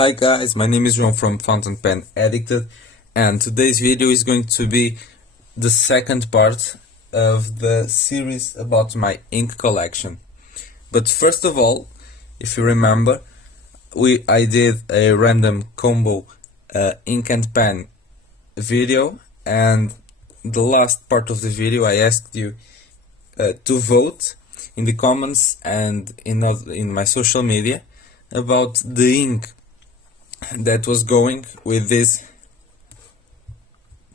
Hi guys, my name is João from fountainpenadicted, and today's video is going to be the second part of the series about my ink collection. But first of all, if you remember, I did a random combo ink and pen video, and the last part of the video I asked you to vote in the comments and in my social media about the ink that was going with this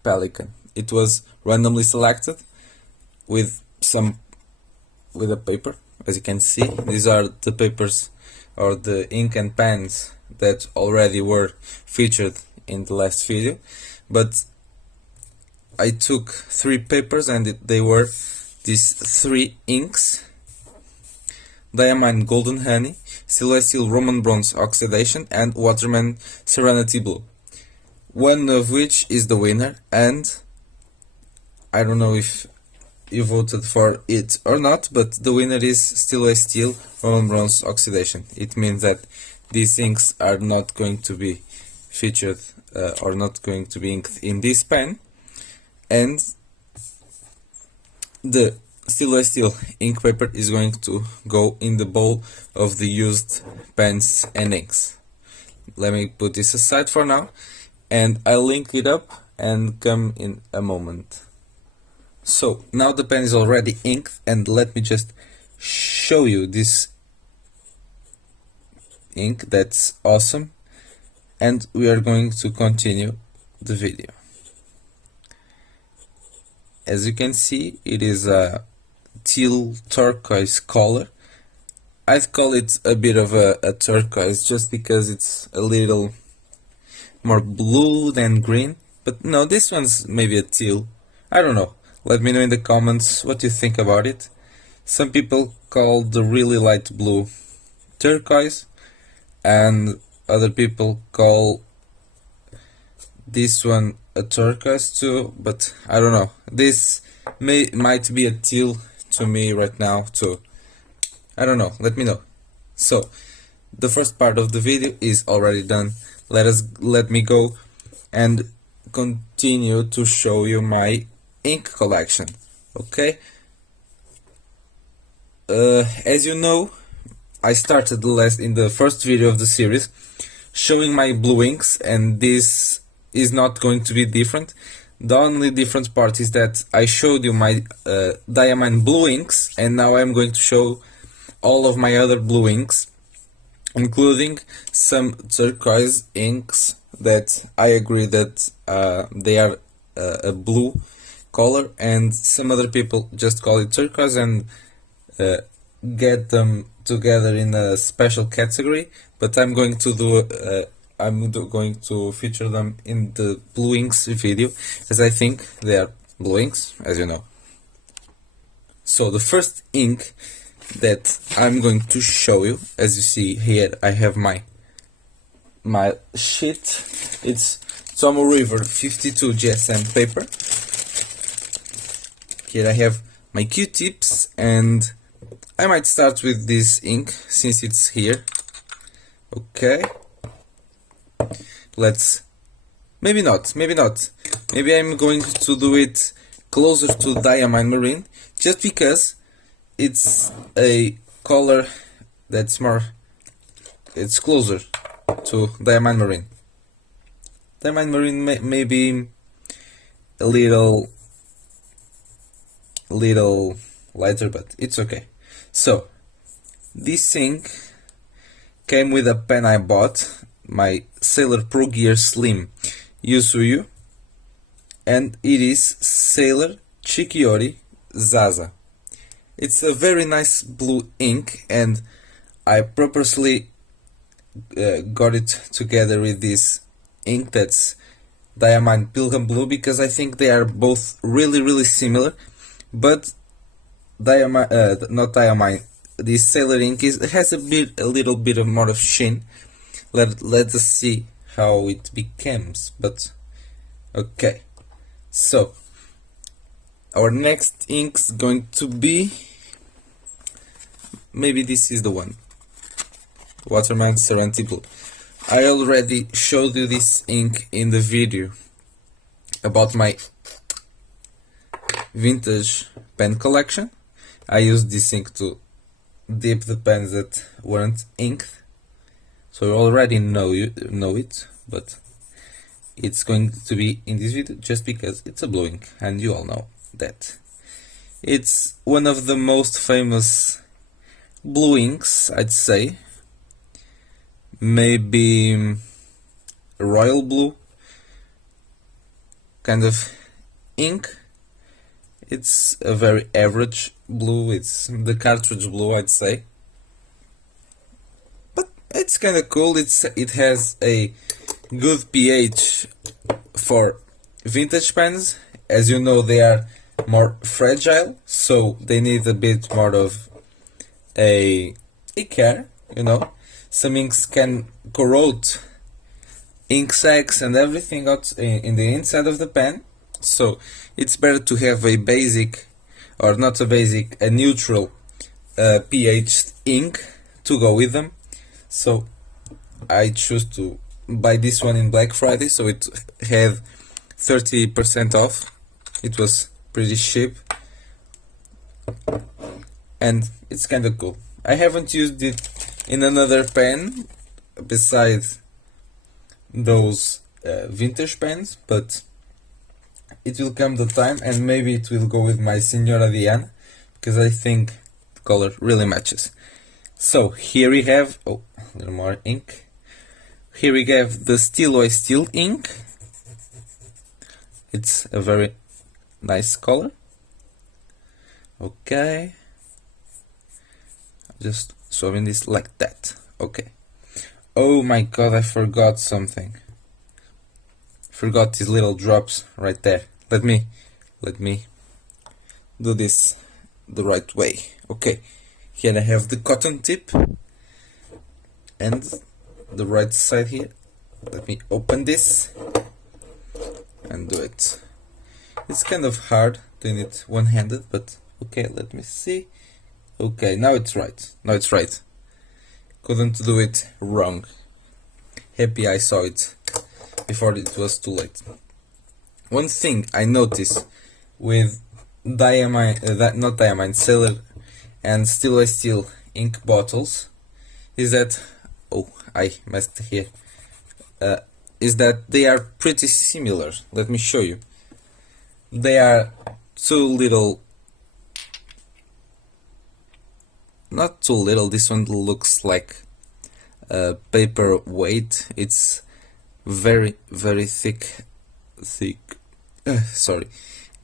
pelican. It was randomly selected with a paper. As you can see, these are the papers or the ink and pens that already were featured in the last video, but I took 3 papers and they were these 3 inks: Diamine Golden Honey, Celestial Roman Bronze Oxidation, and Waterman Serenity Blue. One of which is the winner, and I don't know if you voted for it or not, but the winner is Celestial Roman Bronze Oxidation. It means that these inks are not going to be featured or not going to be inked in this pen, and the Celestial ink paper is going to go in the bowl of the used pens and inks. Let me put this aside for now, and I'll link it up and come in a moment. So now the pen is already inked, and let me just show you this ink. That's awesome, and we are going to continue the video. As you can see, it is a teal turquoise color. I'd call it a bit of a turquoise just because it's a little more blue than green, but no, this one's maybe a teal. I don't know. Let me know in the comments what you think about it. Some people call the really light blue turquoise, and other people call this one a turquoise too, but I don't know. This might be a teal to me right now too. I don't know. Let me know. So the first part of the video is already done. Let me go and continue to show you my ink collection. Okay. As you know, I started in the first video of the series showing my blue inks, and this is not going to be different. The only different part is that I showed you my Diamine blue inks, and now I'm going to show all of my other blue inks, including some turquoise inks that I agree that they are a blue color, and some other people just call it turquoise and get them together in a special category, but I'm going to do going to feature them in the blue inks video, as I think they are blue inks, as you know. So the first ink that I'm going to show you, as you see here, I have my sheet. It's Tomo River 52 GSM paper. Here I have my Q-tips, and I might start with this ink since it's here. Okay. Maybe not. Maybe I'm going to do it closer to Diamine Marine, just because it's a color that's it's closer to Diamine Marine. Diamine Marine may be a little lighter, but it's okay. So this ink came with a pen I bought, my Sailor Pro Gear Slim Yusuyu, and it is Sailor Chikiori Zaza. It's a very nice blue ink, and I purposely got it together with this ink that's Diamine Pilgrim Blue, because I think they are both really similar, but not Diamine, this Sailor ink has a little bit of more of sheen. Let us see how it becomes. But okay, so our next ink's going to be, maybe this is the one, Waterman Serenity Blue. I already showed you this ink in the video about my vintage pen collection. I used this ink to dip the pens that weren't inked, so you already know it, but it's going to be in this video just because it's a blue ink, and you all know that. It's one of the most famous blue inks, I'd say. Maybe royal blue kind of ink. It's a very average blue, it's the cartridge blue, I'd say. But it's kind of cool. It has a good pH for vintage pens. As you know, they are more fragile, so they need a bit more of a care, you know. Some inks can corrode ink sacs and everything out in the inside of the pen, so it's better to have a basic, or not a basic, a neutral pH ink to go with them. So I choose to buy this one in Black Friday, so it had 30% off. It was pretty cheap, and it's kinda cool. I haven't used it in another pen besides those vintage pens, but it will come the time, and maybe it will go with my Senora Diana, because I think the color really matches. So here we have, oh, a little more ink. Here we have the Steel Steel ink. It's a very nice color. Okay, just swapping this like that. Okay. Oh my god, I forgot something. Forgot these little drops right there. Let me do this the right way. Okay, here I have the cotton tip and the right side here. Let me open this and do it. It's kind of hard doing it one-handed, but okay, let me see. Okay, now it's right. Now it's right. Couldn't do it wrong. Happy I saw it before it was too late. One thing I noticed with not diamine, Sailor and Steel Steel ink bottles is that, oh, I messed here, is that they are pretty similar. Let me show you. They are too little, not too little, this one looks like a paper weight. It's very thick sorry,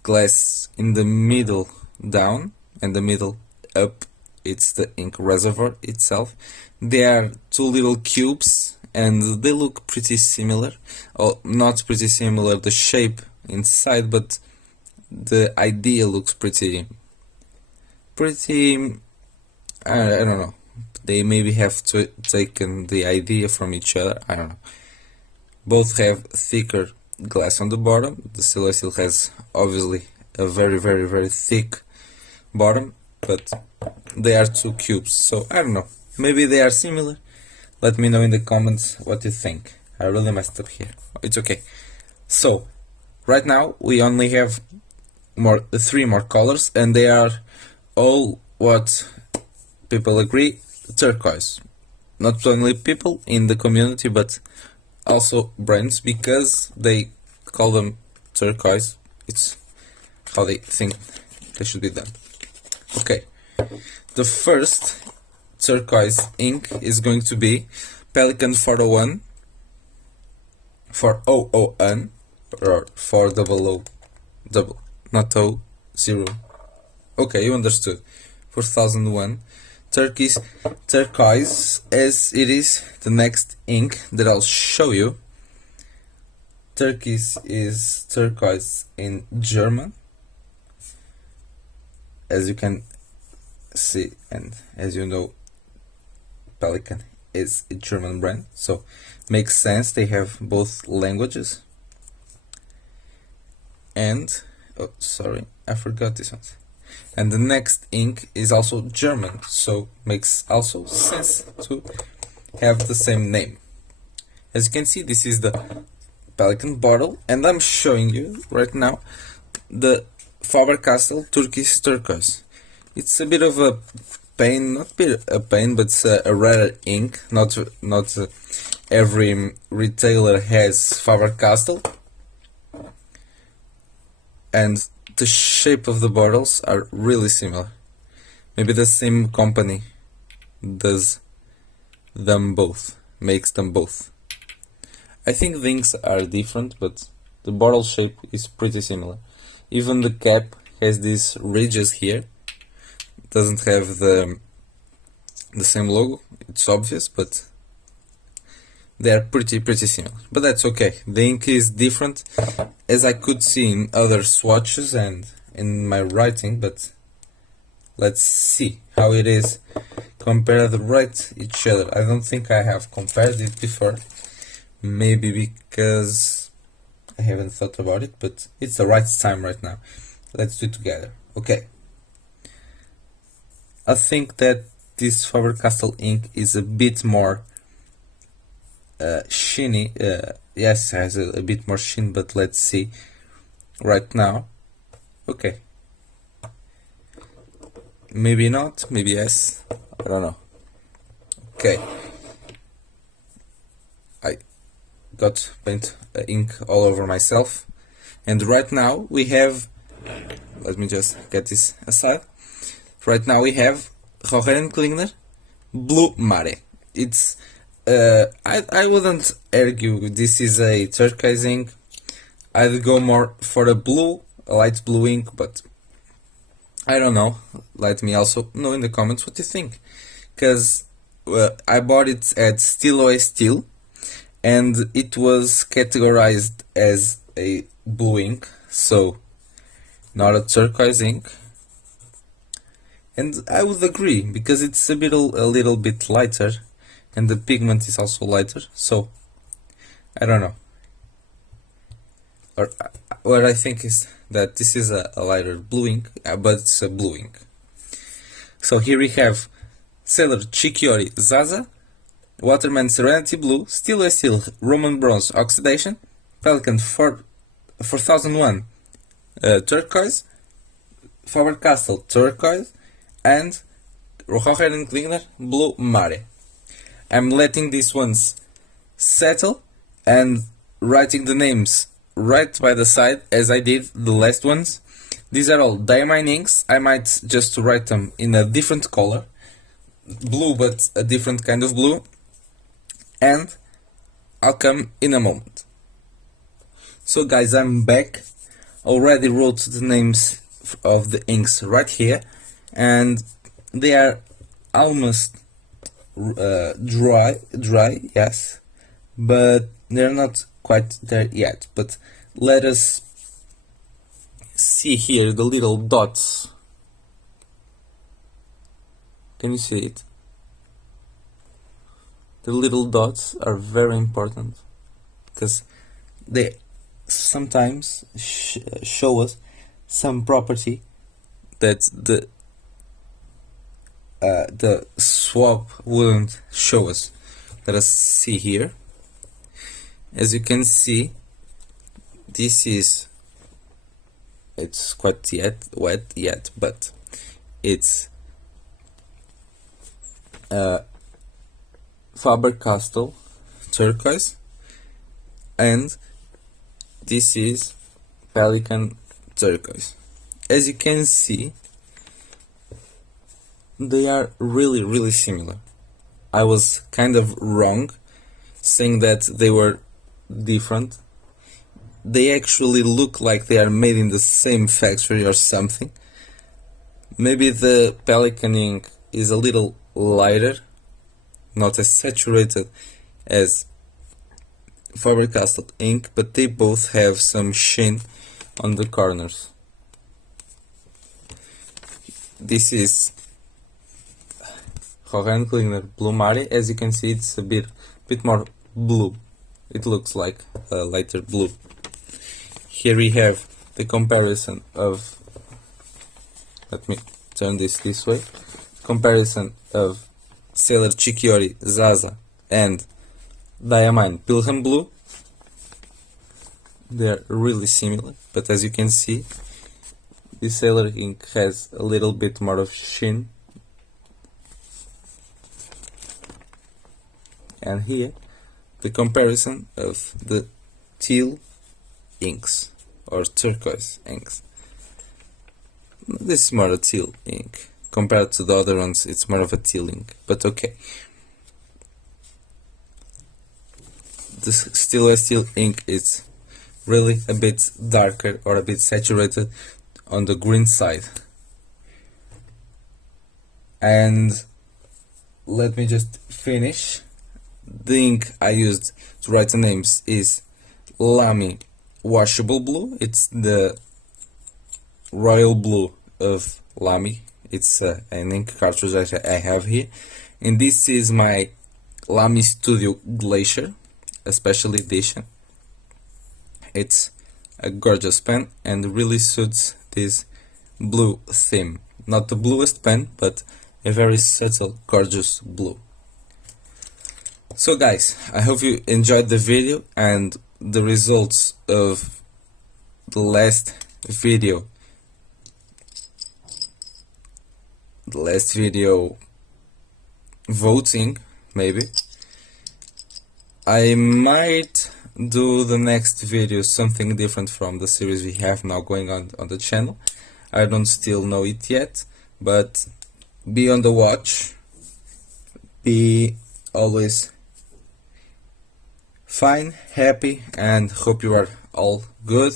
glass in the middle down and the middle up. It's the ink reservoir itself. They are two little cubes and they look pretty similar. Oh, not pretty similar, the shape inside, but the idea looks pretty I don't know. They maybe have taken the idea from each other. I don't know. Both have thicker glass on the bottom. The Steel Steel has obviously a very thick bottom, but they are two cubes. So I don't know. Maybe they are similar. Let me know in the comments what you think. I really messed up here. It's okay. So right now we only have three more colors, and they are all what people agree, turquoise. Not only people in the community, but also brands, because they call them turquoise. It's how they think they should be done. Okay, the first turquoise ink is going to be Pelikan 401, 400N, or 400, not 0. Okay, you understood. 4001. Turquoise, as it is the next ink that I'll show you. Turquoise is turquoise in German, as you can see, and as you know, Pelikan is a German brand, so makes sense they have both languages. And oh, sorry, I forgot this one. And the next ink is also German, so makes also sense to have the same name. As you can see, this is the Pelican bottle, and I'm showing you right now the Faber-Castell Turkish turquoise. It's a bit of a pain, not a pain, but it's a rare ink. Not every retailer has Faber-Castell, and the shape of the bottles are really similar. Maybe the same company does them both, makes them both. I think the inks are different, but the bottle shape is pretty similar. Even the cap has these ridges here. Doesn't have the same logo, it's obvious, but they are pretty similar. But that's okay. The ink is different, as I could see in other swatches and in my writing, but let's see how it is compared right each other. I don't think I have compared it before. Maybe because I haven't thought about it, but it's the right time right now. Let's do it together. Okay. I think that this Faber-Castell ink is a bit more shiny. Yes, it has a bit more sheen, but let's see right now. Okay. Maybe not, maybe yes. I don't know. Okay. I got paint ink all over myself, and right now we have, let me just get this aside. Right now we have Roger & Klingner Blue Mare. It's I wouldn't argue this is a turquoise ink. I'd go more for a blue, a light blue ink, but I don't know. Let me also know in the comments what you think, because I bought it at Stilo Steel, and it was categorized as a blue ink, so not a turquoise ink. And I would agree, because it's a little bit lighter, and the pigment is also lighter, so I don't know. Or what I think is that this is a lighter blue ink, but it's a blue ink. So here we have Sailor Chichiori Zaza, Waterman Serenity Blue, Steel Steel Roman Bronze Oxidation, Pelican 4001 Turquoise, Faber-Castell Turquoise, and Roger & Klingner Blue Mare. I'm letting these ones settle and writing the names right by the side as I did the last ones. These are all diamine inks. I might just write them in a different color, blue, but a different kind of blue, and I'll come in a moment. So guys, I'm back. Already wrote the names of the inks right here, and they are almost dry, yes, but they're not quite there yet. But let us see here the little dots. Can you see it? The little dots are very important, because they sometimes show us some property that the swab wouldn't show us. Let us see here. As you can see, it's quite wet yet, but it's Faber-Castell turquoise, and this is Pelican turquoise. As you can see, they are really similar. I was kind of wrong saying that they were different. They actually look like they are made in the same factory or something. Maybe the Pelican ink is a little lighter, not as saturated as Faber-Castell ink, but they both have some sheen on the corners. This is Roger & Klingner Blue Mare. As you can see, it's a bit more blue. It looks like a lighter blue. Here we have the comparison of, let me turn this way, comparison of Sailor Chichiori Zaza and Diamine Pilgrim Blue. They're really similar, but as you can see, this Sailor ink has a little bit more of sheen. And here, the comparison of the teal inks, or turquoise inks. This is more a teal ink. Compared to the other ones, it's more of a teal ink, but okay. The stainless steel ink is really a bit darker or a bit saturated on the green side. And let me just finish. The ink I used to write the names is Lamy Washable Blue. It's the royal blue of Lamy. It's an ink cartridge that I have here. And this is my Lamy Studio Glacier, a special edition. It's a gorgeous pen and really suits this blue theme. Not the bluest pen, but a very subtle, gorgeous blue. So guys, I hope you enjoyed the video and the results of the last video. The last video voting, maybe. I might do the next video something different from the series we have now going on the channel. I don't still know it yet, but be on the watch. Be always fine, happy, and hope you are all good.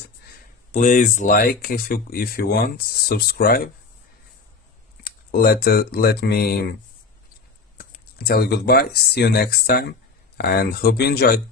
Please like if you want, subscribe. Let me tell you goodbye. See you next time, and hope you enjoyed.